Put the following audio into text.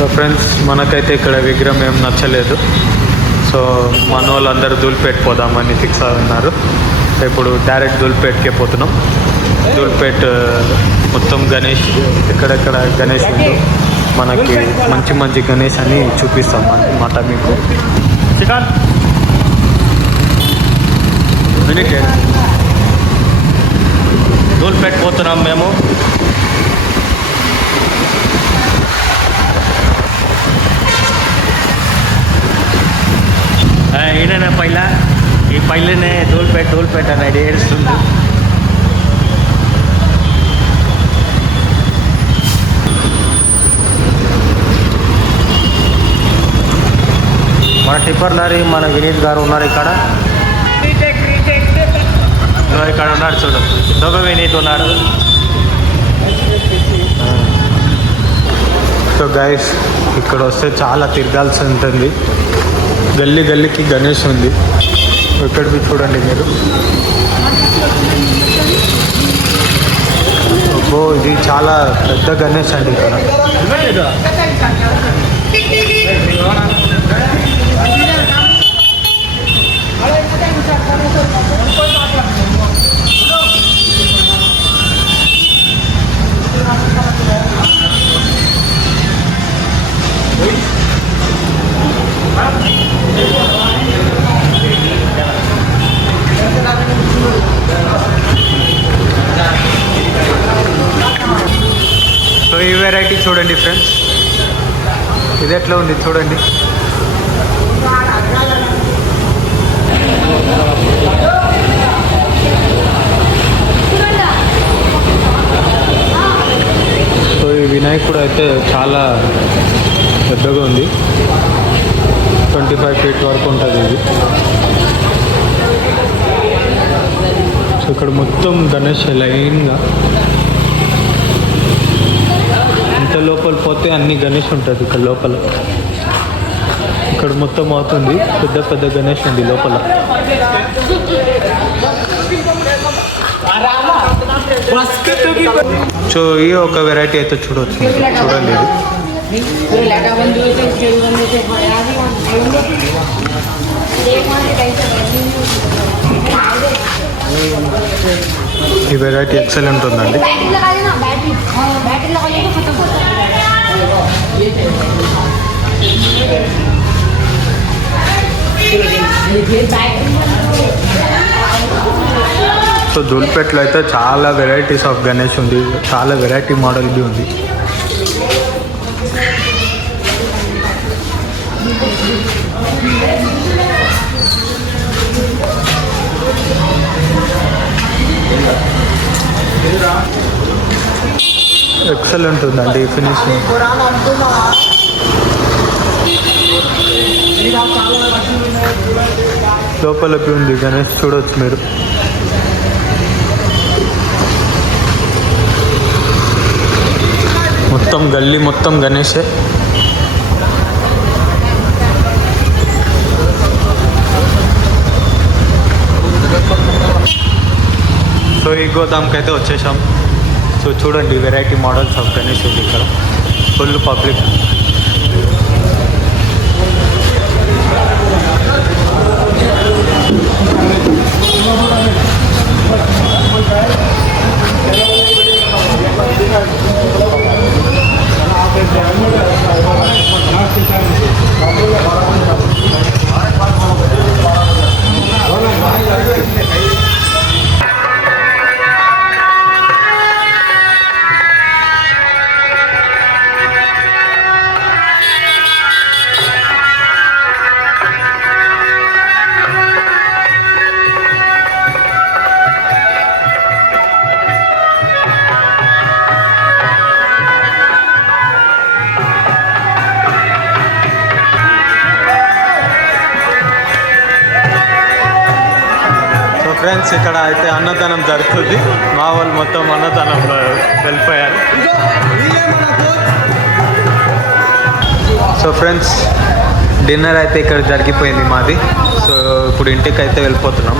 So friends, మనకైతే ఇక్కడ విగ్రహం ఏం నచ్చలేదు. సో మన వాళ్ళందరూ ధూళిపేట పోదామని ఫిక్స్ అవుతున్నారు. ఇప్పుడు డైరెక్ట్ ధూళిపేటకే పోతున్నాం. ధూళిపేట మొత్తం గణేష్, ఎక్కడెక్కడ గణేష్ ఉందో మనకి మంచి మంచి గణేష్ అని చూపిస్తాం అన్నమాట మీకు. ధూళిపేట పోతున్నాం మేము. ఈయననే ఈ పైలనే ధూళిపేట అనేది ఏడుస్తుంది. మన టిప్పర్ లారీ మన వినీత్ గారు ఉన్నారు ఇక్కడ. ఇక్కడ ఉన్నాడు చూడు, దొంగ వినీత్ ఉన్నాడు. సో గైస్, ఇక్కడ వస్తే చాలా తిరగాల్సి ఉంటుంది. గల్లీ గల్లీకి గణేష్ ఉంది. ఇక్కడికి చూడండి మీరు. ఓ, ఇది చాలా పెద్ద గణేష్ అండి ఇక్కడ. సో ఈ వెరైటీ చూడండి ఫ్రెండ్స్, ఇది ఎట్లా ఉంది చూడండి. సో ఈ వినాయకుడు అయితే చాలా పెద్దగా ఉంది, 25 feet వరకు ఉంటుంది ఇది. సో ఇక్కడ మొత్తం గణేష్ లైన్గా, ఇంత లోపల పోతే అన్ని గణేష్ ఉంటుంది ఇక్కడ లోపల. ఇక్కడ మొత్తం అవుతుంది, పెద్ద పెద్ద గణేష్ ఉంది లోపల. సో ఈ ఒక వెరైటీ అయితే చూడవచ్చు, చూడండి ఇది. ఈ వెరైటీ ఎక్సలెంట్ ఉందండి. సో ధూళిపేటలో అయితే చాలా వెరైటీస్ ఆఫ్ గణేష్ ఉంది, చాలా వెరైటీ మోడల్ బి ఉంది. ఎక్సలెంట్ ఉందండి ఫినిషింగ్. లోపలకి ఉంది గణేష్, చూడవచ్చు మీరు. మొత్తం గల్లీ మొత్తం గణేషే. సో ఈ గోదాంకి అయితే వచ్చేసాం. సో చూడండి, వెరైటీ మోడల్స్ ఆఫ్ గణేష్ ఉంది ఇక్కడ. Full public. ఫ్రెండ్స్, ఇక్కడ అయితే అన్నదానం జరుగుతుంది. మా వాళ్ళు మొత్తం అన్నదానంలో వెళ్ళిపోయారు. సో ఫ్రెండ్స్, డిన్నర్ అయితే ఇక్కడ జరిగిపోయింది మాది. సో ఇప్పుడు ఇంటికి అయితే వెళ్ళిపోతున్నాం.